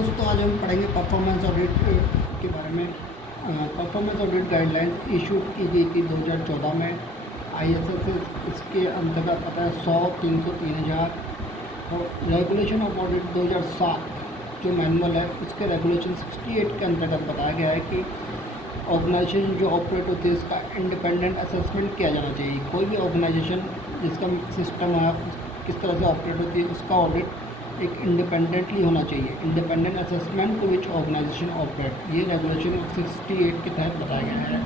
दोस्तों आज हम पढ़ेंगे परफॉर्मेंस ऑडिट के बारे में। परफॉर्मेंस ऑडिट गाइडलाइंस इशू की गई थी 2014 में। ISSS इसके अंतर्गत आता है 100, 300, 3000 और रेगुलेशन ऑफ ऑडिट 2007 जो मैनुअल है उसके रेगुलेशन 68 के अंतर्गत बताया गया है कि ऑर्गेनाइजेशन जो ऑपरेट होती है इसका इंडिपेंडेंट असेसमेंट किया जाना चाहिए। कोई भी ऑर्गेनाइजेशन जिसका सिस्टम है किस तरह से ऑपरेट होती है उसका ऑडिट एक इंडिपेंडेंटली होना चाहिए। Independent assessment to which organization operate, ये रेगुलेशन 68 के तहत बताया गया है।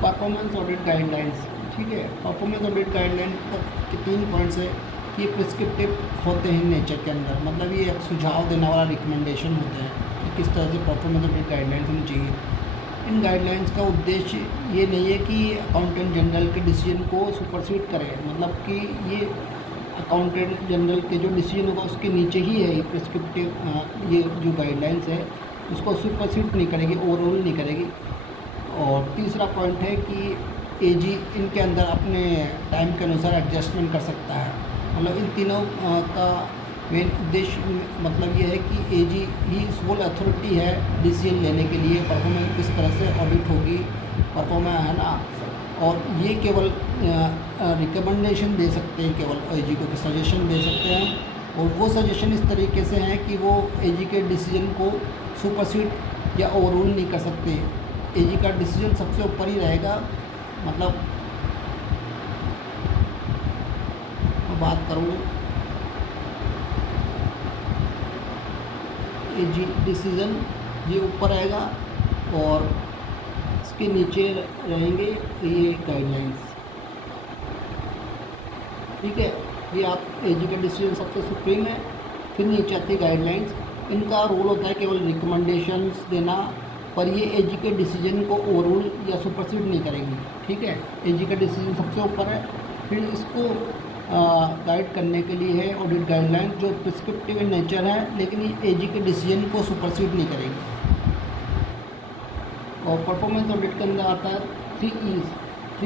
परफॉर्मेंस ऑडिट गाइडलाइंस, ठीक है। परफॉर्मेंस ऑडिट गाइडलाइन के 3 पॉइंट्स है कि ये प्रिस्क्रिप्टिव होते हैं नेचर के अंदर, मतलब ये एक सुझाव देने वाला रिकमेंडेशन होते हैं कि किस तरह से परफॉर्मेंस ऑडिट गाइडलाइंस होनी चाहिए। इन गाइडलाइंस का उद्देश्य ये नहीं है कि अकाउंटेंट जनरल के डिसीजन को सुपरसीड करे, मतलब कि ये अकाउंटेंट जनरल के जो डिसीजन होगा उसके नीचे ही है ये प्रिस्क्रिप्टिव ये जो गाइडलाइंस है उसको सुपरसीड नहीं करेगी, ओवरऑल नहीं करेगी। और तीसरा पॉइंट है कि एजी इनके अंदर अपने टाइम के अनुसार एडजस्टमेंट कर सकता है। मतलब इन तीनों का मेन उद्देश्य मतलब ये है कि एजी ही सोल अथॉरिटी है डिसीजन लेने के लिए परफॉर्मेंस किस तरह से ऑडिट होगी, परफॉर्मेंस है ना। और ये केवल रिकमेंडेशन दे सकते हैं, केवल एजी को सजेशन दे सकते हैं और वो सजेशन इस तरीके से हैं कि वो एजी के डिसीजन को सुपरसीड या ओवररूल नहीं कर सकते। एजी का डिसीजन सबसे ऊपर ही रहेगा। मतलब मैं बात करूँ एजी डिसीजन ये ऊपर रहेगा और इसके नीचे रहेंगे ये गाइडलाइंस, ठीक है। ये आप एजी का डिसीजन सबसे सुप्रीम है, फिर नीचे आती है गाइडलाइंस। इनका रोल होता है केवल रिकमेंडेशंस देना, पर ये एजी के डिसीजन को ओवररूल या सुपरसीड नहीं करेंगी, ठीक है। एजी का डिसीजन सबसे ऊपर है, फिर इसको गाइड करने के लिए है ऑडिट गाइडलाइन जो प्रिस्क्रिप्टिव इन नेचर है, लेकिन ये एजी के डिसीजन को सुपरसीड नहीं करेगी। और परफॉर्मेंस ऑडिट के अंदर आता है 3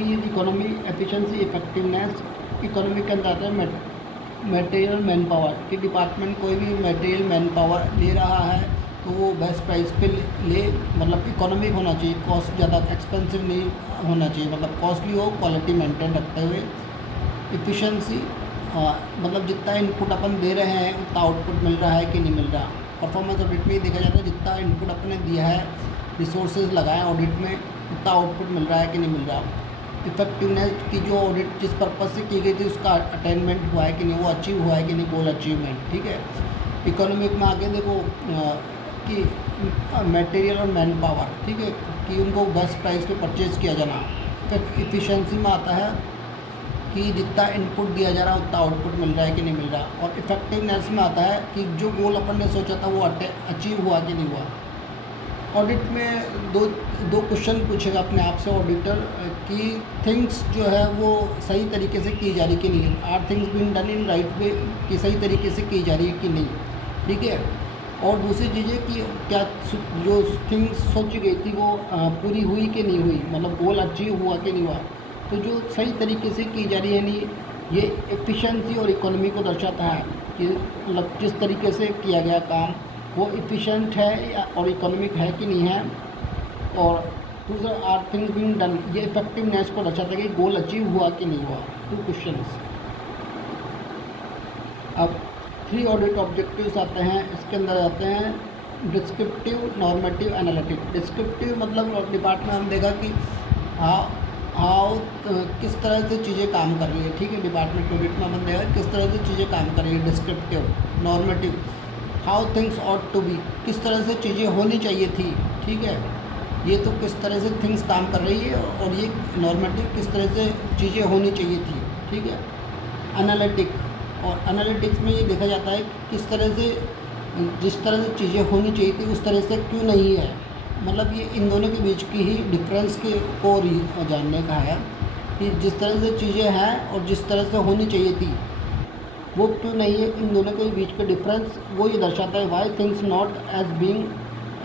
E's economy, efficiency, effectiveness. Economy के अंदर आता है मटेरियल मैन पावर कि डिपार्टमेंट कोई भी मटेरियल मैन पावर ले रहा है तो वो बेस्ट प्राइस पे ले, मतलब इकोनॉमिक होना चाहिए, कॉस्ट ज़्यादा एक्सपेंसिव नहीं होना चाहिए, मतलब कॉस्टली हो, क्वालिटी मेंटेन रखते हुए। इफ़िशेंसी मतलब जितना इनपुट अपन दे रहे हैं उतना आउटपुट मिल रहा है कि नहीं मिल रहा। परफॉर्मेंस ऑडिट में देखा जाता है जितना इनपुट अपने दिया है, रिसोर्सेज लगाए ऑडिट में, उतना आउटपुट मिल रहा है कि नहीं मिल रहा। इफेक्टिवनेस की जो ऑडिट जिस पर्पज़ से की गई थी उसका अटेनमेंट हुआ है कि नहीं, वो अचीव हुआ है कि नहीं, गोल अचीवमेंट, ठीक है। इकोनॉमिक में आगे देखो कि मटेरियल और मैन पावर, ठीक है, कि उनको बेस्ट प्राइस पे परचेज़ किया जाना। फिर इफ़िशेंसी में आता है कि जितना इनपुट दिया जा रहा है उतना आउटपुट मिल रहा है कि नहीं मिल रहा। और इफेक्टिवनेस में आता है कि जो गोल अपन ने सोचा था वो अचीव हुआ कि नहीं हुआ। ऑडिट में दो क्वेश्चन पूछेगा अपने आप से ऑडिटर कि थिंग्स जो है वो सही तरीके से की जा रही कि नहीं, are things being done in right way, कि सही तरीके से की जा रही है कि नहीं, ठीक है। और दूसरी चीज़ है कि क्या जो थिंग्स सोची गई थी वो पूरी हुई कि नहीं हुई, मतलब गोल अचीव हुआ कि नहीं हुआ। तो जो सही तरीके से की जा रही है नहीं, ये एफिशिएंसी और इकोनॉमी को दर्शाता है कि मतलब जिस तरीके से किया गया काम वो इफ़िशेंट है और इकोनॉमिक है कि नहीं है। और दूसरा आर थिंग्स बीइंग डन, ये इफेक्टिवनेस को दर्शाता है कि गोल अचीव हुआ कि नहीं हुआ। 2 क्वेश्चंस। अब 3 ऑडिट ऑब्जेक्टिव्स आते हैं, इसके अंदर आते हैं डिस्क्रिप्टिव, नॉर्मेटिव, एनालिटिक। डिस्क्रिप्टिव मतलब डिपार्टमेंट हम देखा कि हाउ किस तरह से चीज़ें काम कर रही है, ठीक है। डिपार्टमेंट ऑडिट में हम देखा किस तरह से चीज़ें काम कर रही है, descriptive. Normative how things ought to be, किस तरह से चीज़ें होनी चाहिए थी, ठीक है। ये तो किस तरह से थिंग्स काम कर रही है, और ये नॉर्मेटिव किस तरह से चीज़ें होनी चाहिए थी, ठीक है। एनालिटिक, और एनालिटिक्स में ये देखा जाता है कि किस तरह से जिस तरह से चीज़ें होनी चाहिए थी उस तरह से क्यों नहीं है। मतलब ये इन दोनों के बीच की ही डिफरेंस को जानने का है कि जिस तरह से चीज़ें हैं और जिस तरह से होनी चाहिए थी वो क्यों नहीं है। इन दोनों के बीच का डिफरेंस वो ये दर्शाता है why things not as being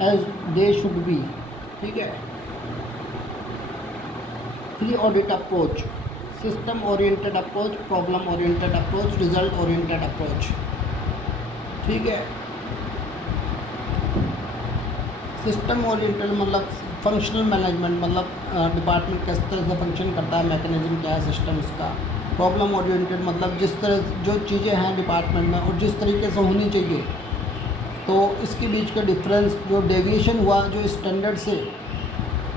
as they should be, ठीक है। 3 audit approach, system oriented approach, problem oriented approach, result oriented approach, ठीक है। सिस्टम ओरिएंटेड मतलब फंक्शनल मैनेजमेंट, मतलब डिपार्टमेंट किस तरह से फंक्शन करता है, मैकेनिज्म क्या है सिस्टम उसका। प्रॉब्लम ओरिएंटेड मतलब जिस तरह जो चीज़ें हैं डिपार्टमेंट में और जिस तरीके से होनी चाहिए, तो इसके बीच का डिफरेंस जो डेविएशन हुआ जो स्टैंडर्ड से,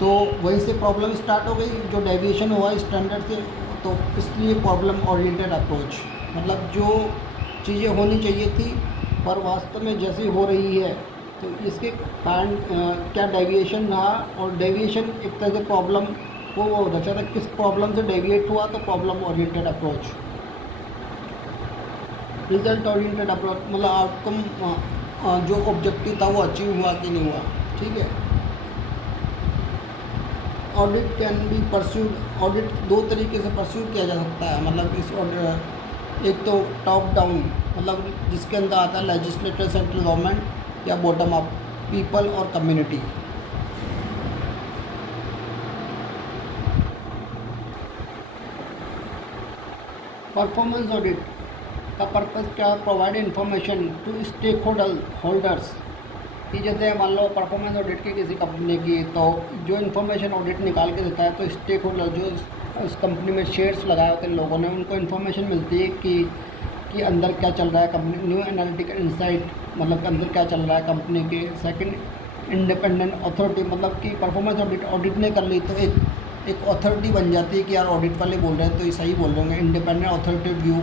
तो वहीं से प्रॉब्लम स्टार्ट हो गई। जो डेविएशन हुआ स्टैंडर्ड से, तो इसलिए प्रॉब्लम ओरिएंटेड अप्रोच, मतलब जो चीज़ें होनी चाहिए थी पर वास्तव में जैसी हो रही है, तो इसके कारण क्या डेविएशन रहा, और डेविएशन एक तरह से प्रॉब्लम वो दर्शा था किस प्रॉब्लम से डेविएट हुआ, तो problem oriented approach. Result oriented approach मतलब आउटकम जो ऑब्जेक्टिव था वो अचीव हुआ कि नहीं हुआ। ठीक है। Audit can be pursued, audit दो तरीके से परस्यू किया जा सकता है, मतलब इस ऑडिट एक तो टॉप डाउन मतलब जिसके अंदर आता है लेजिस्लेटर सेंट्रल गवर्नमेंट, या बॉटम अप पीपल और कम्युनिटी। परफॉर्मेंस ऑडिट का पर्पज़ क्या, provide information to stakeholders कि जैसे मान लो परफॉर्मेंस ऑडिट की किसी कंपनी की, तो जो इन्फॉर्मेशन ऑडिट निकाल के देता है, तो स्टेक होल्डर जो उस कंपनी में शेयर्स लगाए होते हैं लोगों ने, उनको इन्फॉर्मेशन मिलती है कि अंदर क्या चल रहा है कंपनी, न्यू एनालिटिकल इंसाइट मतलब कि अंदर क्या चल रहा है कंपनी के। सेकंड, इंडिपेंडेंट अथॉरिटी मतलब कि परफॉर्मेंस ऑडिट ने कर ली तो एक अथॉरिटी बन जाती है कि यार ऑडिट वाले बोल रहे हैं तो ये सही बोल रहे होंगे, इंडिपेंडेंट अथॉरिटी व्यू।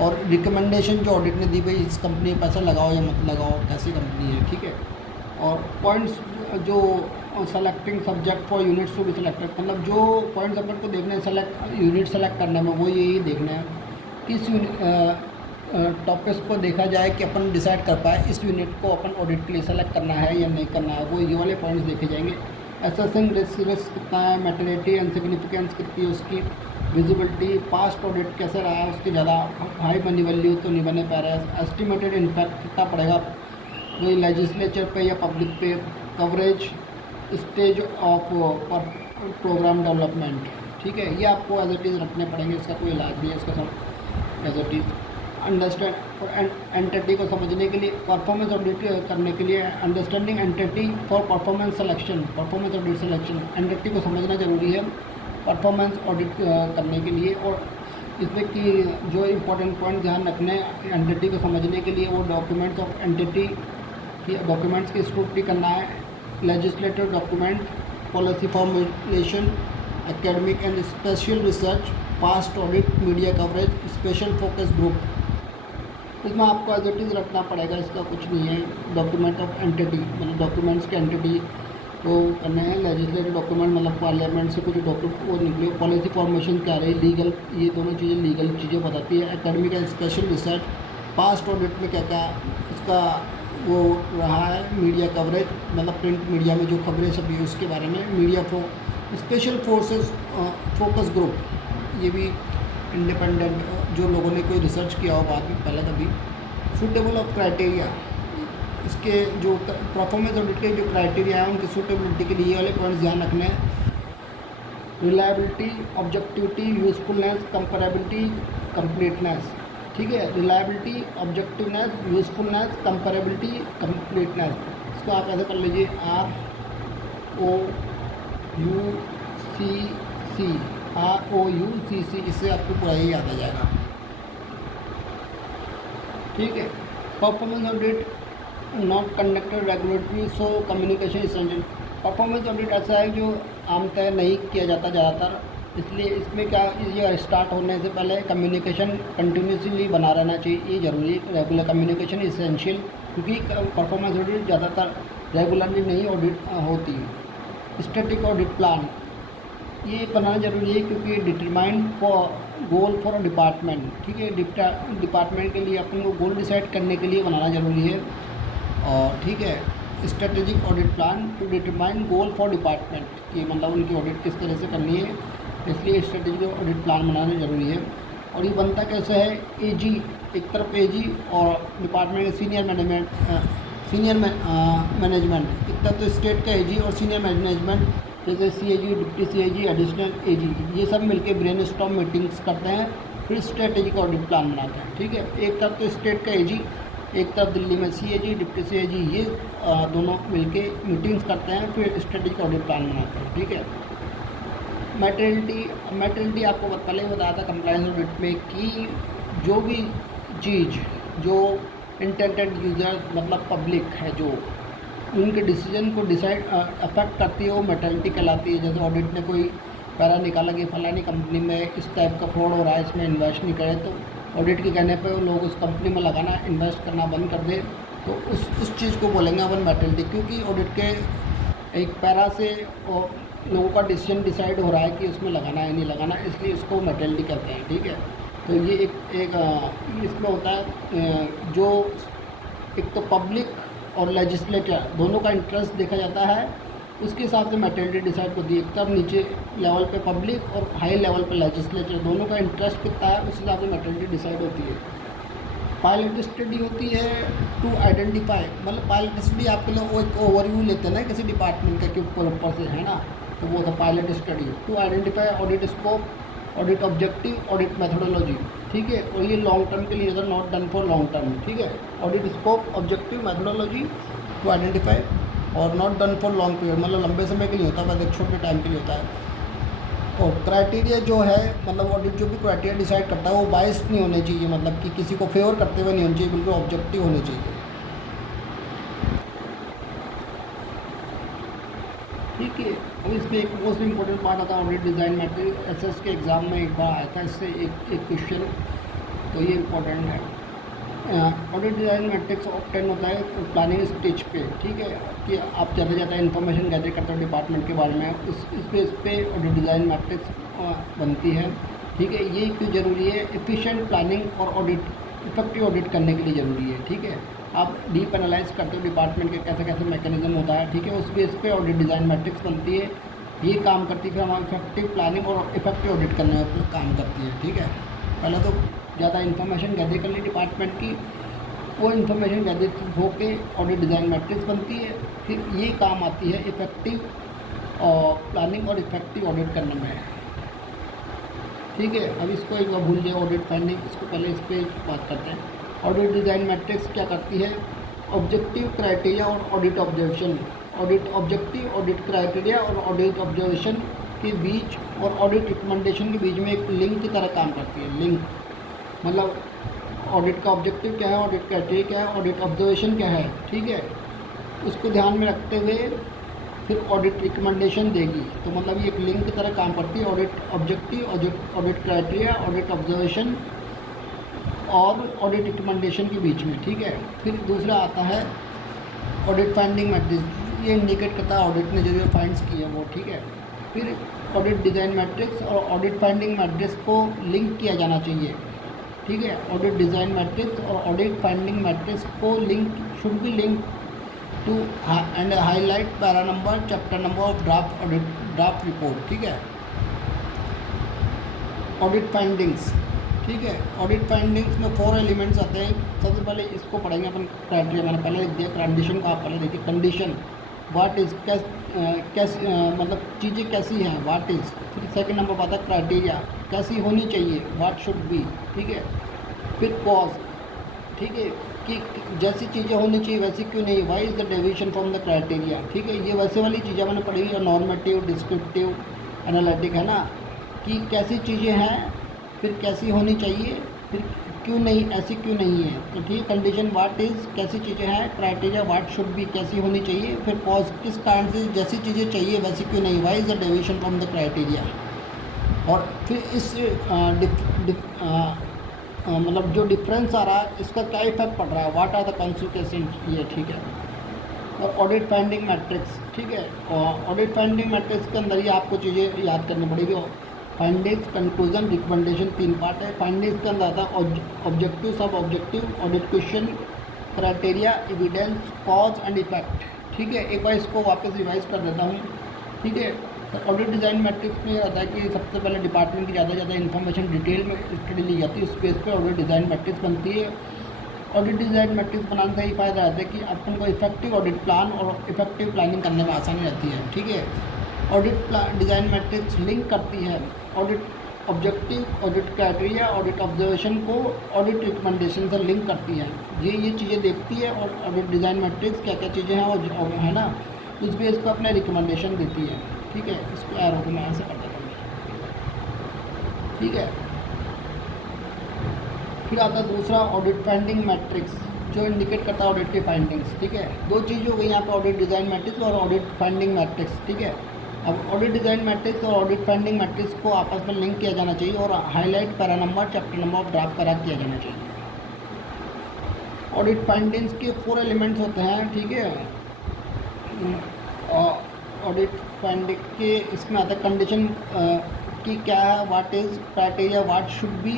और रिकमेंडेशन जो ऑडिट ने दी भाई इस कंपनी में पैसा लगाओ या मत लगाओ, कैसी कंपनी है। ठीक है। और पॉइंट्स जो selecting subject for units to be selected, मतलब जो पॉइंट्स अपन को देखने हैं यूनिट सेलेक्ट करने में, वो यही देखना है किस टॉपिक्स को देखा जाए कि अपन डिसाइड कर पाए इस यूनिट को अपन ऑडिट के लिए सेलेक्ट करना है या नहीं करना है, वो ये वाले पॉइंट्स देखे जाएंगे। असेसिंग रिस्क कितना है, मैटरिटी एंड सिग्निफिकेंस कितनी है उसकी, विजिबिलिटी, पास्ट ऑडिट कैसे रहा है, उसकी ज़्यादा हाई मनी वैल्यू तो नहीं बने पा रहा है, एस्टिमेटेड इम्पैक्ट कितना पड़ेगा वही लेजिस्लेचर पे या पब्लिक पे, coverage, stage of program development. ठीक है। ये आपको एज इट इज़ रखने पड़ेंगे, इसका कोई इलाज नहीं है, इसका सब एज इट इज़। अंडरस्टैंड और एंटिटी को समझने के लिए, परफॉर्मेंस ऑडिट करने के लिए understanding entity for performance selection, performance audit selection, entity को समझना जरूरी है परफॉर्मेंस ऑडिट करने के लिए। और इसमें कि जो इम्पोर्टेंट पॉइंट ध्यान रखने एंटिटी को समझने के लिए, वो डॉक्यूमेंट्स ऑफ एंटिटी की डॉक्यूमेंट्स की स्क्रूटनी करना है, legislative document, policy formulation, academic and special research, past audit, media coverage, special focus group. इसमें आपको एज इट इज़ रखना पड़ेगा, इसका कुछ नहीं है। डॉक्यूमेंट ऑफ एंटिटी मतलब डॉक्यूमेंट्स के एंटिटी को करने हैं, लेजिस्लेटिव डॉक्यूमेंट मतलब पार्लियामेंट से कुछ डॉक्यूमेंट वो निकले, पॉलिसी फॉर्मेशन क्या रही, लीगल, ये दोनों चीज़ें लीगल चीज़ें बताती है। Academic and special research, past audit में क्या क्या इसका वो रहा है, मीडिया कवरेज मतलब प्रिंट मीडिया में जो खबरें सभी उसके बारे में, media special forces focus group, ये भी इंडिपेंडेंट जो लोगों ने कोई रिसर्च किया हो बाद में पहले कभी। सूटेबल ऑफ क्राइटेरिया, इसके जो परफॉर्मेंस ऑडिट के जो क्राइटेरिया है उनकी सूटेबिलिटी के लिए ये वाले पॉइंट्स ध्यान रखने हैं। Reliability, objectivity, usefulness, comparability, completeness. ठीक है। Reliability, objectiveness, usefulness, comparability, completeness. इसको आप ऐसे कर लीजिए ROUCC, इससे आपको पूरा ही याद आ जाएगा। ठीक है। Performance audit not conducted regulatory, so communication essential. Performance audit ऐसा है जो आमतः नहीं किया जाता ज़्यादातर, इसलिए इसमें क्या ये स्टार्ट होने से पहले कम्युनिकेशन कंटिन्यूसली बना रहना चाहिए, ये ज़रूरी है। रेगुलर कम्युनिकेशन इसेंशियल, क्योंकि परफॉर्मेंस ऑडिट ज़्यादातर रेगुलरली नहीं ऑडिट होती। स्टैटिक ऑडिट प्लान ये बनाना जरूरी है, क्योंकि determine for goal for department. ठीक है। डिपार्टमेंट के लिए अपन को गोल डिसाइड करने के लिए बनाना जरूरी है। और ठीक है, strategic audit plan to determine goal for department, कि मतलब उनकी ऑडिट किस तरह से करनी है, इसलिए स्ट्रेटेजिक ऑडिट प्लान बनाना जरूरी है। और ये बनता कैसे है, एजी एक तरफ एजी और डिपार्टमेंट के सीनियर मैनेजमेंट, एक तरफ तो स्टेट का एजी और सीनियर मैनेजमेंट जैसे CAG, deputy CAG, additional AG, ये सब मिलके ब्रेनस्टॉर्म मीटिंग्स करते हैं, फिर स्ट्रेटेजिक ऑडिट प्लान बनाते हैं। ठीक है। एक तरफ तो स्टेट का एजी एक तरफ दिल्ली में CAG डिप्टी CAG ये दोनों मिलके मीटिंग्स करते हैं, फिर स्ट्रेटेजिक ऑडिट प्लान बनाते हैं। ठीक है। मैटेरियलिटी आपको पहले ही बताया था कंप्लायंस ऑडिट में कि जो भी चीज़ जो इंटेंडेड यूज़र मतलब पब्लिक है जो उनके डिसीजन को डिसाइड अफेक्ट करती है वो मैटेरियलिटी कहलाती है। जैसे ऑडिट ने कोई पैरा निकाला कि फलानी कंपनी में इस टाइप का फ्रॉड हो रहा है, इसमें इन्वेस्ट नहीं करे, तो ऑडिट के कहने पे वो लोग उस कंपनी में लगाना इन्वेस्ट करना बंद कर दे, तो उस चीज़ को बोलेंगे अपन मैटेरियलिटी। क्योंकि ऑडिट के एक पैरा से लोगों का डिसीजन डिसाइड हो रहा है कि उसमें लगाना है नहीं लगाना, इसलिए इसको मैटेरियलिटी कहते हैं। ठीक है। तो ये एक इसमें होता है जो एक तो पब्लिक और लेजिस्लेटर दोनों का इंटरेस्ट देखा जाता है, उसके हिसाब से मैटेरियलिटी डिसाइड होती है। एक तरफ नीचे लेवल पे पब्लिक और हाई लेवल पे लेजिस्लेटर दोनों का इंटरेस्ट कितना है उस हिसाब से मैटेरियलिटी डिसाइड होती है। पायलट स्टडी होती है टू आइडेंटिफाई, मतलब पायलट स्टडी आपके लिए वो एक ओवरव्यू लेते हैं ना किसी डिपार्टमेंट का कि ऊपर से है ना, तो वो था pilot study to identify audit scope, audit objective, audit methodology. ठीक है। और ये लॉन्ग टर्म के लिए अगर not done for long term. ठीक है। Audit scope, objective, methodology to identify और not done for long period, मतलब लंबे समय के लिए होता है, बस एक छोटे टाइम के लिए होता है। और क्राइटेरिया जो है मतलब ऑडिट जो भी क्राइटेरिया डिसाइड करता है वो बायस नहीं होने चाहिए, मतलब कि किसी को फेवर करते हुए नहीं होने चाहिए, बिल्कुल ऑब्जेक्टिव होने चाहिए। ठीक है। अब इसमें एक मोस्ट इम्पोर्टेंट पार्ट आता है ऑडिट डिज़ाइन मैट्रिक्स। SS के एग्ज़ाम में एक बार आया था इससे एक क्वेश्चन, तो ये इम्पोर्टेंट है। ऑडिट डिज़ाइन मैट्रिक्स ऑब्टेन होता है प्लानिंग स्टेज पे। ठीक है। कि आप ज़्यादा ज़्यादा इन्फॉर्मेशन गैदर करते हो डिपार्टमेंट के बारे में, इस पे ऑडिट डिज़ाइन मैट्रिक्स बनती है। ठीक है। ये क्यों ज़रूरी है? एफिशिएंट प्लानिंग और ऑडिट इफेक्टिव ऑडिट करने के लिए ज़रूरी है। ठीक है। आप डीप एनालाइज करते हो डिपार्टमेंट के कैसे कैसे मैकेनिज्म होता है। ठीक है। उस बेस पे ऑडिट डिज़ाइन मैट्रिक्स बनती है, ये काम करती है, फिर हमारी इफेक्टिव प्लानिंग और इफेक्टिव ऑडिट करने में काम करती है। ठीक है। पहले तो ज़्यादा इन्फॉर्मेशन गैदर कर ली डिपार्टमेंट की, वो इन्फॉर्मेशन गैदर होके ऑडिट डिज़ाइन मैट्रिक्स बनती है, फिर ये काम आती है इफेक्टिव और प्लानिंग और इफेक्टिव ऑडिट करने में। ठीक है। अब इसको एक बार भूल जाए ऑडिट फाइंडिंग, इसको पहले इस पर बात करते हैं। ऑडिट डिज़ाइन मैट्रिक्स क्या करती है? ऑब्जेक्टिव क्राइटेरिया और audit observation, audit objective, audit criteria और ऑडिट ऑब्जर्वेशन के बीच और ऑडिट रिकमेंडेशन के बीच में एक लिंक की तरह काम करती है। लिंक मतलब ऑडिट का ऑब्जेक्टिव क्या है, ऑडिट क्राइटेरिया क्या है, ऑडिट ऑब्जर्वेशन क्या है। ठीक है। उसको ध्यान में रखते हुए फिर ऑडिट रिकमेंडेशन देगी, तो मतलब ये एक लिंक की तरह काम करती है। Audit objective, audit criteria, audit observation और ऑडिट रिकमेंडेशन के बीच में। ठीक है। फिर दूसरा आता है ऑडिट फाइंडिंग मैट्रिक्स, ये इंडिकेट करता है ऑडिट ने जो जो फाइंड्स किए वो। ठीक है। फिर ऑडिट डिज़ाइन मैट्रिक्स और ऑडिट फाइंडिंग मैट्रिक्स को लिंक किया जाना चाहिए। ठीक है। ऑडिट डिज़ाइन मैट्रिक्स और ऑडिट फाइंडिंग मैट्रिक्स को link should be link to and highlight para number, chapter number of draft report. ठीक है। Audit findings. ठीक है। ऑडिट फाइंडिंग्स में 4 एलिमेंट्स आते हैं। सबसे पहले इसको पढ़ेंगे अपन क्राइटेरिया, मैंने पहले लिख दिया। कंडीशन को आप पहले देखिए। कंडीशन व्हाट इज़, कैसे मतलब चीज़ें कैसी हैं, व्हाट इज़। फिर सेकंड नंबर पर आता है क्राइटेरिया, कैसी होनी चाहिए, व्हाट शुड बी। ठीक है। फिर कॉज, ठीक है, कि जैसी चीज़ें होनी चाहिए वैसी क्यों नहीं, why is the deviation from the criteria. ठीक है। ये वैसे वाली चीज़ें मैंने पढ़ी है, नॉर्मेटिव, डिस्क्रिप्टिव, एनालिटिक, है ना, कि कैसी चीज़ें हैं, फिर कैसी होनी चाहिए, फिर क्यों नहीं, ऐसी क्यों नहीं है। तो ठीक है। कंडीशन व्हाट इज़, कैसी चीज़ें हैं, क्राइटेरिया व्हाट शुड बी, कैसी होनी चाहिए, फिर कॉज, किस कारण से जैसी चीज़ें चाहिए वैसी क्यों नहीं, why is the deviation from the criteria. और फिर इस मतलब जो डिफरेंस आ रहा है इसका क्या इफेक्ट पड़ रहा है, व्हाट आर द कॉन्सिक्वेंसेस, ये। ठीक है। और ऑडिट फाइंडिंग मैट्रिक्स। ठीक है। और ऑडिट फाइंडिंग मैट्रिक्स के अंदर ही आपको चीज़ें याद करनी पड़ेगी। फाइंडिंग्स, कंक्लूजन, रिकमेंडेशन, 3 पार्ट है। फाइंडिंग्स के अंदर आता है ऑब्जेक्टिव, सब objective, audit question, criteria, evidence, cause and effect. ठीक है। एक बार इसको वापस रिवाइज कर देता हूँ। ठीक है। ऑडिट डिज़ाइन मैट्रिक्स में होता है कि सबसे पहले डिपार्टमेंट की ज़्यादा इन्फॉर्मेशन डिटेल में स्टडी ली जाती है, उस बेस पे ऑडिट डिज़ाइन मैट्रिक्स बनती है। ऑडिट डिज़ाइन मैट्रिक्स बनाने का ही फ़ायदा रहता है कि अपन को इफेक्टिव ऑडिट प्लान और इफेक्टिव प्लानिंग करने में आसानी रहती है। ठीक है। ऑडिट डिज़ाइन मैट्रिक्स लिंक करती है audit objective audit criteria audit observation को ऑडिट रिकमेंडेशन से लिंक करती है। ये चीज़ें देखती है और ऑडिट डिज़ाइन मैट्रिक्स क्या क्या चीज़ें हैं और है ना, उस बेस पर अपने रिकमेंडेशन देती है। ठीक है, इसको एरो को मैं ऐसे कर देता हूँ। ठीक है, फिर आता है दूसरा ऑडिट फाइंडिंग मैट्रिक्स, जो इंडिकेट करता है ऑडिट की फाइंडिंग्स। ठीक है, दो चीज़ हो गई यहाँ पे, ऑडिट डिज़ाइन मैट्रिक्स और ऑडिट फाइंडिंग मैट्रिक्स। ठीक है, अब ऑडिट डिज़ाइन मैट्रिक्स और ऑडिट फाइंडिंग मैट्रिक्स को आपस में लिंक किया जाना चाहिए और highlight para number chapter number of draft para किया जाना चाहिए। ऑडिट फाइंडिंग्स के 4 एलिमेंट्स होते हैं। ठीक है, ऑडिट फाइंडिंग के इसमें आता है कंडीशन कि क्या है, what is criteria, what should be,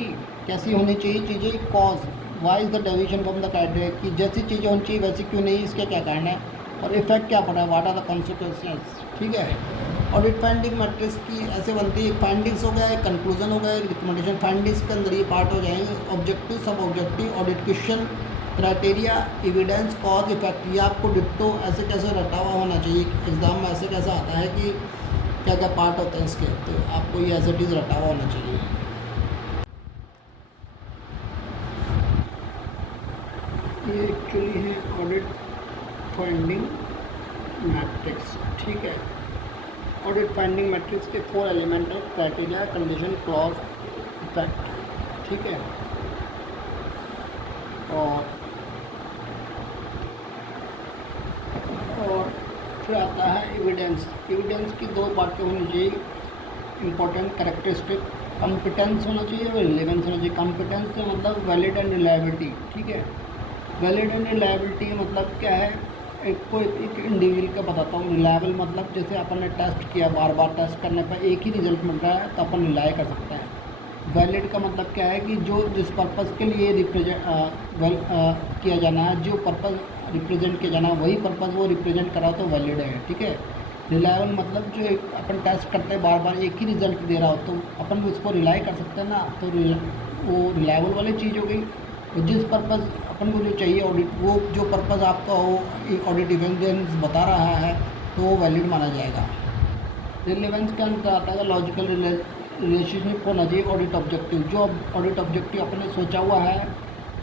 कैसी होनी चाहिए चीज़ें, cause, why is the deviation from the criteria, कि जैसी चीज़ें होनी चाहिए वैसी क्यों नहीं, इसका क्या कारण है, और इफेक्ट क्या पड़ा है, व्हाट आर द कॉन्सिक्वेंसेस। ठीक है, ऑडिट फाइंडिंग मैट्रिक्स की ऐसे बनती है, फाइंडिंग्स हो गया, एक कंक्लूजन हो गया, रिकमेंडेशन। फाइंडिंग्स के अंदर ये पार्ट हो जाएंगे ऑब्जेक्टिव, सब objective, audit question, criteria, evidence, cause, effect. ये आपको डिट्टो ऐसे कैसे रटा हुआ होना चाहिए, एग्जाम में ऐसे कैसा आता है कि क्या क्या पार्ट होते हैं इसके, तो आपको ये एज इट इज़ रटा हुआ होना चाहिए। ये एक्चुअली है ऑडिट फाइंडिंग मैट्रिक्स। ठीक है, ऑडिट फाइंडिंग मैट्रिक्स के 4 एलिमेंट है, क्राइटेरिया, कंडीशन, क्लॉज, इफेक्ट। ठीक है, और फिर आता है एविडेंस। एविडेंस की 2 बातें होनी चाहिए इंपॉर्टेंट कैरेक्टरिस्टिक, कॉम्पिटेंस होना चाहिए और रिलेवेंस होना चाहिए। कॉम्पिटेंस से मतलब वैलिड एंड रिलायबिलिटी। ठीक है, वैलिड एंड रिलायबिलिटी मतलब क्या है, एक इंडिविजुअल का बताता हूँ। रिलायबल मतलब जैसे अपन ने टेस्ट किया, बार बार टेस्ट करने पर एक ही रिजल्ट मिल रहा है तो अपन रिलाय कर सकते हैं। वैलिड का मतलब क्या है कि जो जिस पर्पज़ के लिए किया जाना है, जो पर्पज़ रिप्रेजेंट किया जाना है वही पर्पज़ वो रिप्रेजेंट करा तो वैलिड है। ठीक है, रिलायबल मतलब जो एक अपन टेस्ट करते हैं बार बार एक ही रिजल्ट दे रहा हो तो अपन उसको रिलाई कर सकते हैं ना, तो वो रिलायबल वाली चीज़ हो गई। तो जिस पर्पज़ अपन को जो चाहिए ऑडिट, वो जो पर्पज़ आपका हो एक ऑडिट एविडेंस बता रहा है तो वो वैलिड माना जाएगा। रिलेवेंस के अंदर आता है लॉजिकल रिलेशनशिप होना चाहिए ऑडिट ऑब्जेक्टिव, जो ऑडिट ऑब्जेक्टिव अपने सोचा हुआ है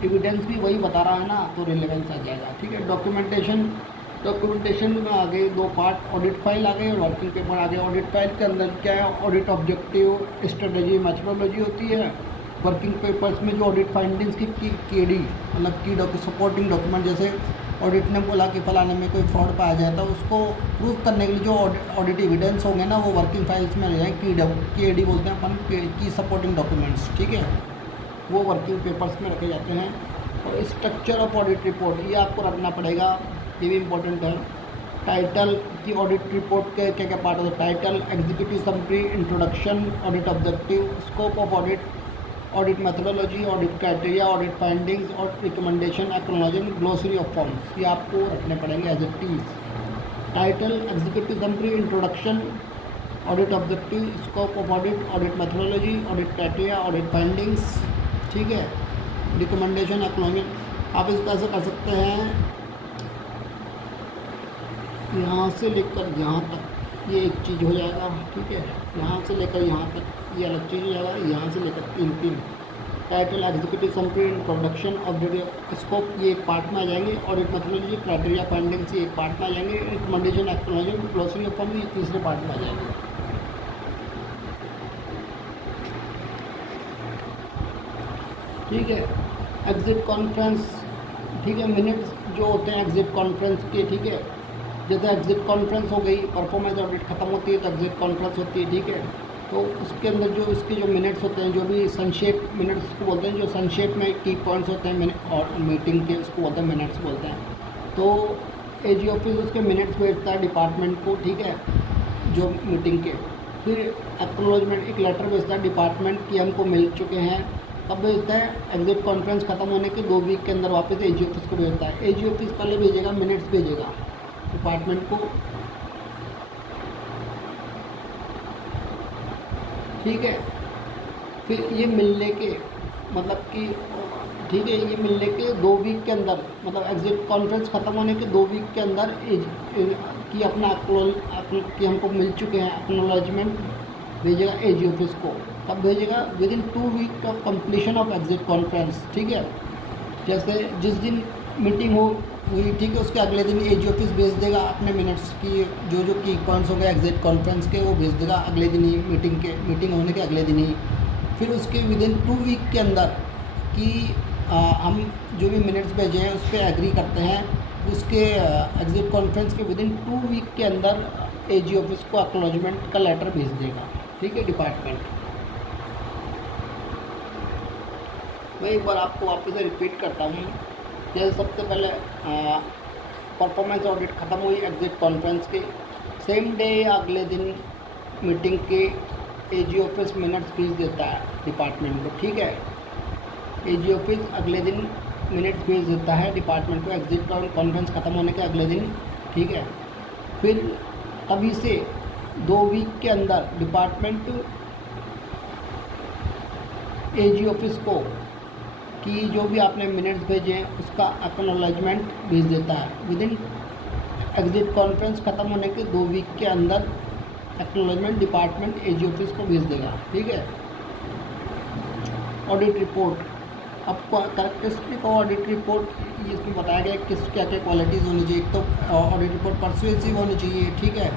एविडेंस भी वही बता रहा है ना, तो रिलेवेंस आ जाएगा। ठीक है, डॉक्यूमेंटेशन में आ गए 2 पार्ट, ऑडिट फाइल आ गई और वर्किंग पेपर आ गए। ऑडिट फाइल के अंदर क्या है, ऑडिट ऑब्जेक्टिव, स्ट्रेटेजी, मेथोडोलॉजी होती है। वर्किंग पेपर्स में जो ऑडिट फाइंडिंग्स की केडी मतलब की सपोर्टिंग डॉक्यूमेंट, जैसे ऑडिट ने बोला कि फलाने में कोई फ्रॉड पाया जाए तो उसको प्रूव करने के लिए जो ऑडिट एविडेंस होंगे ना वो वर्किंग फाइल्स में रह जाए, की बोलते हैं अपन, की सपोर्टिंग डॉक्यूमेंट्स। ठीक है, वो वर्किंग पेपर्स में रखे जाते हैं। और स्ट्रक्चर ऑफ ऑडिट रिपोर्ट ये आपको रखना पड़ेगा, ये भी इम्पोर्टेंट है। टाइटल की ऑडिट रिपोर्ट के क्या क्या पार्ट होते हैं, title, executive summary, introduction, audit objective, scope of audit, audit methodology, audit criteria, audit findings और recommendation, acknowledging, glossary of forms, ये आपको रखने पड़ेंगे as it is. Title, executive summary, introduction, audit objective, scope of audit, audit methodology, audit criteria, audit findings. ठीक है, recommendation, acknowledging. आप इसको ऐसे कर सकते हैं, यहाँ से लेकर यहाँ तक ये एक चीज़ हो जाएगा। ठीक है, यहाँ से लेकर यहाँ तक ये अलग चीज़ हो जाएगा, यहाँ से लेकर 3 title, executive summary, introduction, audit scope ये एक पार्ट में आ जाएंगे, ऑडिट मेथोडोलॉजी, क्राइटेरिया, फाइंडिंग्स ये एक पार्ट में आ जाएंगे, recommendation, acknowledging, glossary of form ये तीसरे पार्ट में आ जाएंगे। ठीक है, एग्जिट कॉन्फ्रेंस। ठीक है, मिनट्स जो होते हैं एग्जिट कॉन्फ्रेंस के। ठीक है, जैसे एग्जिट कॉन्फ्रेंस हो गई, परफॉर्मेंस ऑडिट खत्म होती है तो एग्जिट कॉन्फ्रेंस होती है। ठीक है, तो उसके अंदर जो इसके जो मिनट्स होते हैं, जो भी संक्षेप मिनट्स को बोलते हैं, जो संक्षेप में की पॉइंट्स होते हैं और मीटिंग के उसको बोलते हैं मिनट्स बोलते हैं। तो एजी ऑफिस उसके मिनट्स भेजता है डिपार्टमेंट को। ठीक है, जो मीटिंग के, फिर एक्नॉलेजमेंट एक लेटर भेजता है डिपार्टमेंट कि हमको मिल चुके हैं। कब भेजता है, एग्जिट कॉन्फ्रेंस खत्म होने के 2 वीक के अंदर वापस एजी ऑफिस को भेजता है। एजी ऑफिस पहले भेजेगा, मिनट्स भेजेगा डिपार्टमेंट को। ठीक है, फिर ये मिलने के मतलब कि ठीक है, ये मिलने के 2 वीक के अंदर मतलब एग्जिट कॉन्फ्रेंस ख़त्म होने के 2 वीक के अंदर कि अपना कि हमको मिल चुके हैं एक्नॉलेजमेंट भेजेगा एजी ऑफिस को। कब भेजेगा? Within 2 week of completion of exit conference, ठीक है। जैसे जिस दिन मीटिंग हो हुई, ठीक है, उसके अगले दिन एजी ऑफिस भेज देगा अपने मिनट्स की जो की पॉइंट्स हो गए एग्जिट कॉन्फ्रेंस के, वो भेज देगा अगले दिन ही, मीटिंग होने के अगले दिन ही। फिर उसके विद इन 2 वीक के अंदर कि हम जो भी मिनट्स भेजे हैं उस पर एग्री करते हैं, उसके एग्जिट कॉन्फ्रेंस के विद इन 2 वीक के अंदर एजी ऑफिस को एक्नॉलेजमेंट का लेटर भेज देगा, ठीक है, डिपार्टमेंट। मैं एक बार आपको वापस से रिपीट करता हूँ। जैसे सबसे पहले परफॉर्मेंस ऑडिट ख़त्म हुई एग्जिट कॉन्फ्रेंस के सेम डे या अगले दिन मीटिंग के एजी ऑफिस मिनट्स भेज देता है डिपार्टमेंट को, ठीक है। एजी ऑफिस अगले दिन मिनट्स भेज देता है डिपार्टमेंट को एग्जिट कॉन्फ्रेंस ख़त्म होने के अगले दिन, ठीक है। फिर तभी से 2 वीक के अंदर डिपार्टमेंट एजी ऑफिस को कि जो भी आपने मिनट्स भेजे हैं उसका एक्नॉलेजमेंट भेज देता है। विद इन एग्जिट कॉन्फ्रेंस ख़त्म होने के 2 वीक के अंदर एक्नॉलेजमेंट डिपार्टमेंट एजी ऑफिस को भेज देगा, ठीक है। ऑडिट रिपोर्ट, अब कैरेक्टरिस्टिक ऑडिट रिपोर्ट इसमें बताया गया किस क्या क्या क्वालिटीज़ होनी चाहिए। तो ऑडिट रिपोर्ट परसुएसिव होनी चाहिए, ठीक है।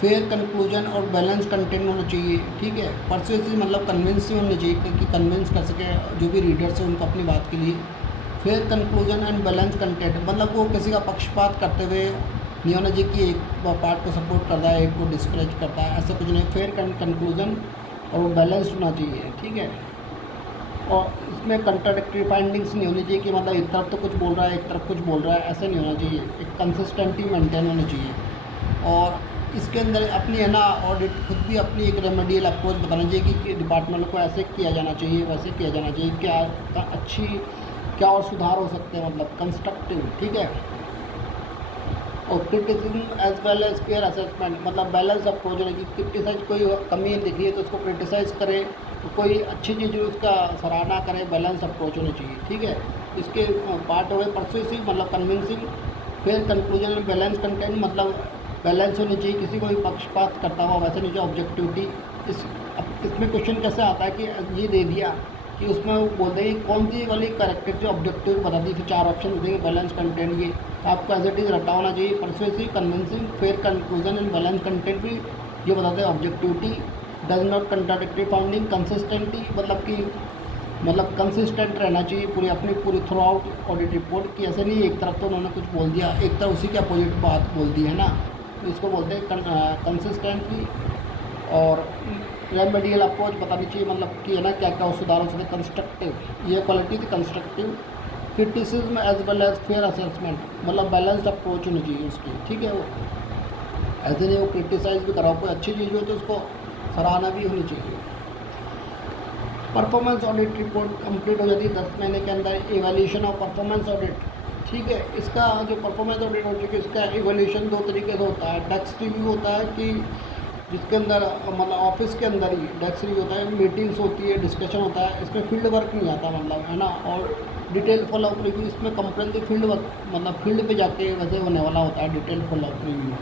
फेयर कंक्लूजन और बैलेंस कंटेंट होना चाहिए, ठीक है। परसुएसिव मतलब कन्विंसिंग होनी चाहिए कि कन्विंस कर सके जो भी रीडर्स हैं उनको अपनी बात के लिए। Fair conclusion and balance content मतलब वो किसी का पक्षपात करते हुए नहीं होना चाहिए कि एक पार्ट को सपोर्ट करता है एक को डिस्करेज करता है, ऐसा कुछ नहीं। फेयर कंक्लूजन और वो बैलेंस होना चाहिए, ठीक है। और इसमें कंट्राडिक्टरी फाइंडिंग्स नहीं होनी चाहिए कि मतलब एक तरफ तो कुछ बोल रहा है एक तरफ कुछ बोल रहा है, ऐसा नहीं होना चाहिए। एक कंसिस्टेंटी मेंटेन होनी चाहिए। और इसके अंदर अपनी है ना ऑडिट खुद भी अपनी एक रेमेडियल अप्रोच बताना चाहिए कि डिपार्टमेंट को ऐसे किया जाना चाहिए वैसे किया जाना चाहिए, क्या और सुधार हो सकते हैं, मतलब कंस्ट्रक्टिव, ठीक है। और criticism as well as care assessment मतलब बैलेंस अप्रोच है कि क्रिटिसाइज कोई कमी दिख रही है तो उसको क्रिटिसाइज करे, तो कोई अच्छी चीज़ उसका सराहना करे, बैलेंस अप्रोच होनी चाहिए, ठीक है। इसके पार्ट हो गए परसुएसिव मतलब convincing, fair conclusion, balance content मतलब बैलेंस होनी चाहिए, किसी को भी पक्षपात करता हुआ वैसे नहीं चाहिए, ऑब्जेक्टिविटी। इसमें क्वेश्चन कैसे आता है कि ये दे दिया कि उसमें वो बोलते हैं कौन सी वाली करेक्टर जो ऑब्जेक्टिव बता दी, फिर 4 ऑप्शन देंगे बैलेंस कंटेंट, ये तो आपको एज इट इज़ रटा होना चाहिए। Persuasive, convincing, fair conclusion and balance content भी ये बताते हैं। Objectivity, does not contradictory founding, consistency मतलब कंसिस्टेंट रहना चाहिए पूरी थ्रू आउट ऑडिट रिपोर्ट की, ऐसे नहीं एक तरफ तो उन्होंने कुछ बोल दिया एक तरफ उसी के अपोजिट बात बोल दी है ना, तो इसको बोलते हैं कंसिस्टेंटली। और रेमेडियल अप्रोच बतानी चाहिए मतलब कि है ना क्या क्या सुधार हो सकते। कंस्ट्रक्टिव, ये क्वालिटी थी constructive. Criticism as well as fair assessment मतलब बैलेंस्ड अप्रोच होनी चाहिए उसकी, ठीक है। वो ऐसे नहीं वो क्रिटिसाइज भी कराओ, कोई अच्छी चीज़ हो तो उसको सराहना भी होनी चाहिए। परफॉर्मेंस ऑडिट रिपोर्ट कंप्लीट हो जाती है 10 महीने के अंदर। एवैल्यूएशन ऑफ परफॉर्मेंस ऑडिट, ठीक है। इसका जो परफॉर्मेंस ऑडिट होती है इसका एवैल्यूएशन 2 तरीके से होता है। डेस्क रिव्यू होता है कि जिसके अंदर मतलब ऑफिस के अंदर ही डेस्क रिव्यू होता है, मीटिंग्स होती है, डिस्कशन होता है, इसमें फील्ड वर्क नहीं आता मतलब है ना। और डिटेल फॉलोअप रिव्यू इसमें कंप्रेहेंसिव फील्ड वर्क मतलब फील्ड पे जाके वैसे होने वाला होता है डिटेल फॉलोअप रिव्यू।